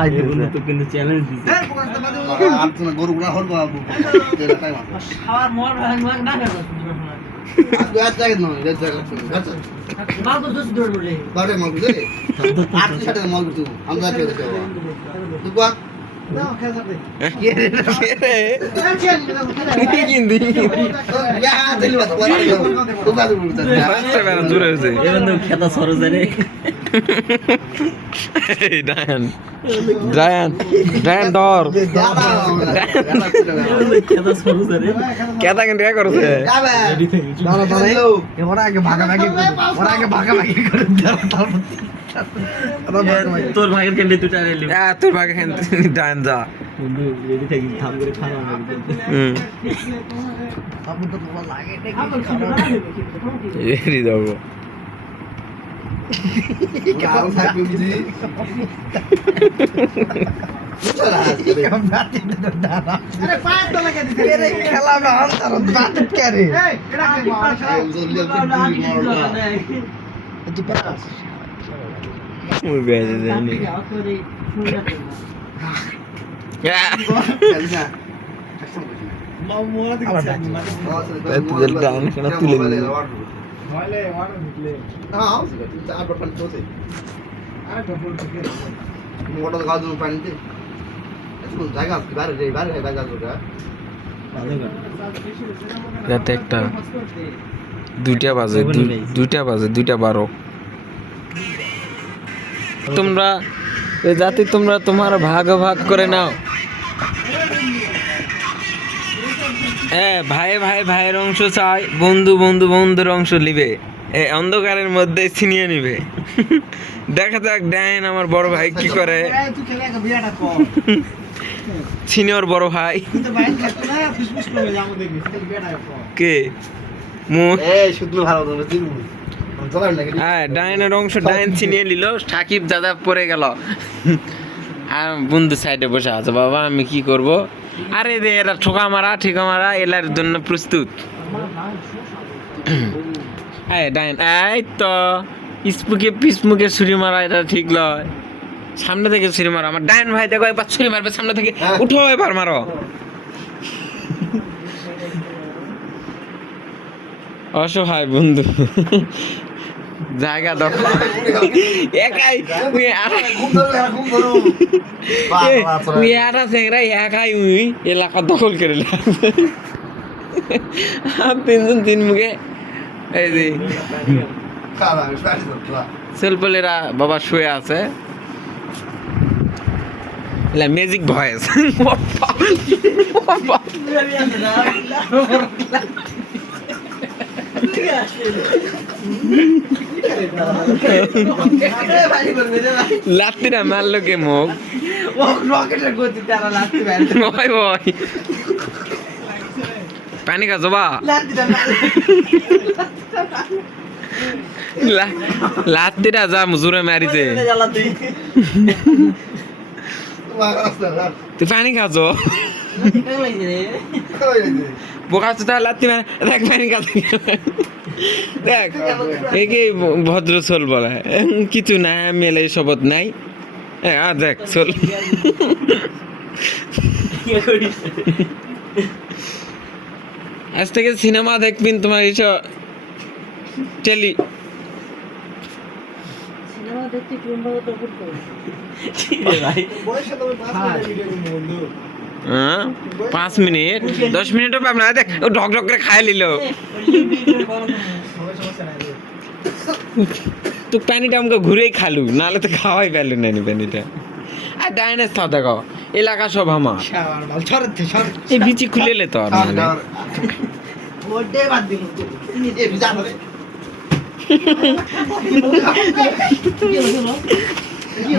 I তো কিন্তু challenge দিছে আপনি গরুগুলা হল বাবু খাওয়ার মর না খেলো আপনি আজ জায়গা নয় রেড জায়গা মাল তো দোষ দৌড় বলে বারে মাল দে আপনি সাথে মাল করতে আমরা কে দেখো তুই বাক দাও খেলা দে কে রে কিন্দি ইয়া দিলি বাত বারে তুই বাদ বলতে রাস্তা বের দূরে হইছে এমন খেতা সরো রে এই ডায়ান ডর খেতা সরো রে কেতা কিন্তু কে করছে দাঁড়া দাঁড়া ওরা আগে ভাগাভাগি করে তোর ভাগের কেন্দ্রে তুই টাইলে তোর ভাগে ডায়ান যা বন্ধু রেডি থাকি থাম করে খাওয়া হবে আপনি তো তোমার লাগে এরি দাও কাল থাকবে বুঝি আরে পাঁচ তো লাগা দিতে রে খেলা না আর বাত কে রে এই এটা কি তুই পাস মুই বেজে জানি তুই ডায়ান কেন তুলে নিলি রাতে একটা 2টা বাজে 2:12 তোমরা যাতে তোমরা তোমার ভাগ করে নাও ভাইয়ের অংশ চাই বন্ধুর অংশ নিবে অন্ধকারের মধ্যে ছিনিয়ে নিবে দেখা যাক ডাইন আমার বড় ভাই কি করে সিনিয়র বড় ভাই কে হ্যাঁ ডাইনের অংশ ডাইন ছিনিয়ে নিল সাকিব দাদা পড়ে গেল আর বন্ধু সাইডে বসে আছে বাবা আমি কি করব আরে রে এরা ঠোকা মারা এলার জন্য প্রস্তুত হ্যাঁ ডাইন এই তো পিসমুখে ছুরি মারা এটা ঠিক নয় সামনে থেকে ছুরি মারো আমার ডাইন ভাই দেখো এবার ছুরি মারবে সামনে থেকে উঠো এবার মারো অসহায় বন্ধু জায়গা দখল একাই একাই এলাকা দখল করে তিনজন তিন মুখে এই যে সেলপলেরা বাবা শুয়ে আছে ম্যাজিক ভয়েস লাত্তিরা মারলো কে মুখ পানি খাচ্ছ বা লাত্তিরা যা জোরে মারিছে তুই পানি খাচ্ছ বোকা চোতা লাত্তি মানে দেখ পানি খাচ্ছ দেখ একে ভদ্র চল বলে কিছু নাই মেলে শপথ নাই দেখ চল আজ থেকে সিনেমা দেখবেন তোমার এইসব টেলি সিনেমা দেখতে কোন ভাবে তো করতে ভাই 5 মিনিট 10 মিনিটও পাব না দেখ ও ঢক ঢক করে খাই নিল তো পানিটা আমাকে ঘুরেই খালু নালে তো খাওয়াই পেল না পানিটা আর ডাইনেস থা দেখো এলাকা সব আমার এই বিচি খুলেলে তো আর ওডে বাদ দিল এই ভিজা ধরে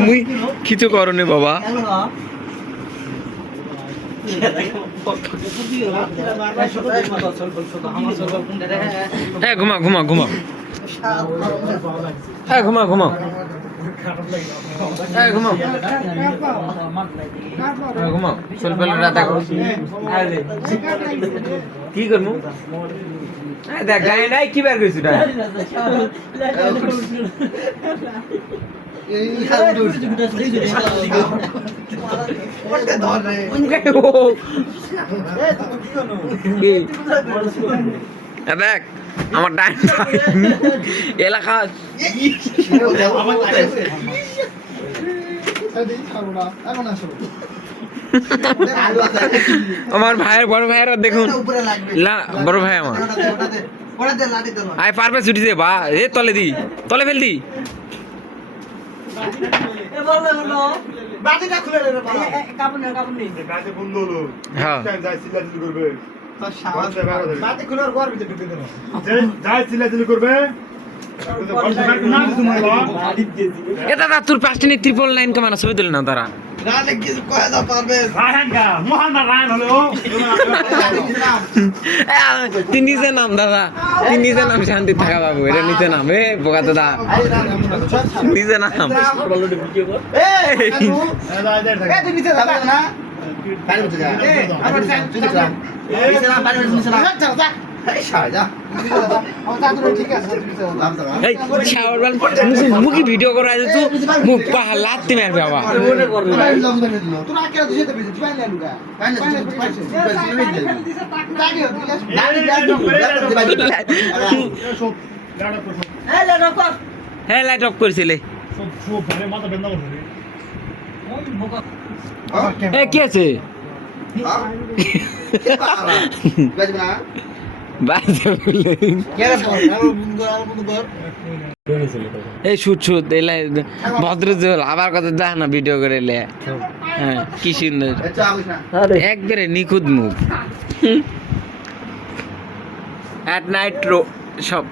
মুই কিছু করনে বাবা হ্যাঁ ঘুমা হ্যাঁ ঘুমা কি করবো দেখ গায়ে নাই কি বার করছি এই খারাপ উঠে ওটা ধর রে কি? দেখ আমার ডান এলাকা আমার কাছে আলু আছে আমার ভাইয়ের বড় ভাইয়েরা দেখুন উপরে লাগবে বড় ভাই আমার ওটাতে লাঠি দে আয় পারবে ছুটি দে বা এ তলে দি তলে ফেল দি বাটিটা খুলে রে বাবা গাছে বন্ধ হলো হ্যাঁ। যাই চিল্লাচিল্লি করবে তোর সাহস বাটি খুলে আর ঘর ভিতরে ঢুকে দেব যাই চিল্লাচিল্লি করবে এ দাদা তোর 5টা নিয়ে 999 কামানো ছবি তুলে না তারা রাতে কিছু কয় দাও পারবে তিন নিজের নাম দাদা তিন নিজের নাম শান্তি থাকা বাবু এটা নিচে নাম এ বোকা দাদা নিজে নাম এই তুই নিচে যাবে না বাইরে উঠে যা আমার সাইড তুই যা নিচে না বাইরে নিচে না যা যা এই শালা যা আমার দাদু ঠিক আছে তুই নিচে লাভ যা এই শাওয়ার বাল মুখি ভিডিও করা আছে তুই মুখ পাহা লাত্তি মারবে বাবা তোরা আগে তুই যেতে পেরেছিস বাইরে লুকা বাইরে হ্যাঁ লাইট অফ করেছিলে এ কি আছে বাজে বলে এই শুট শুট এলাই ভদ্র জল আবার কথা দেখ না ভিডিও করে লে হ্যাঁ কি সুন্দর একবারে নিখুঁত মুখ এট নাইট সব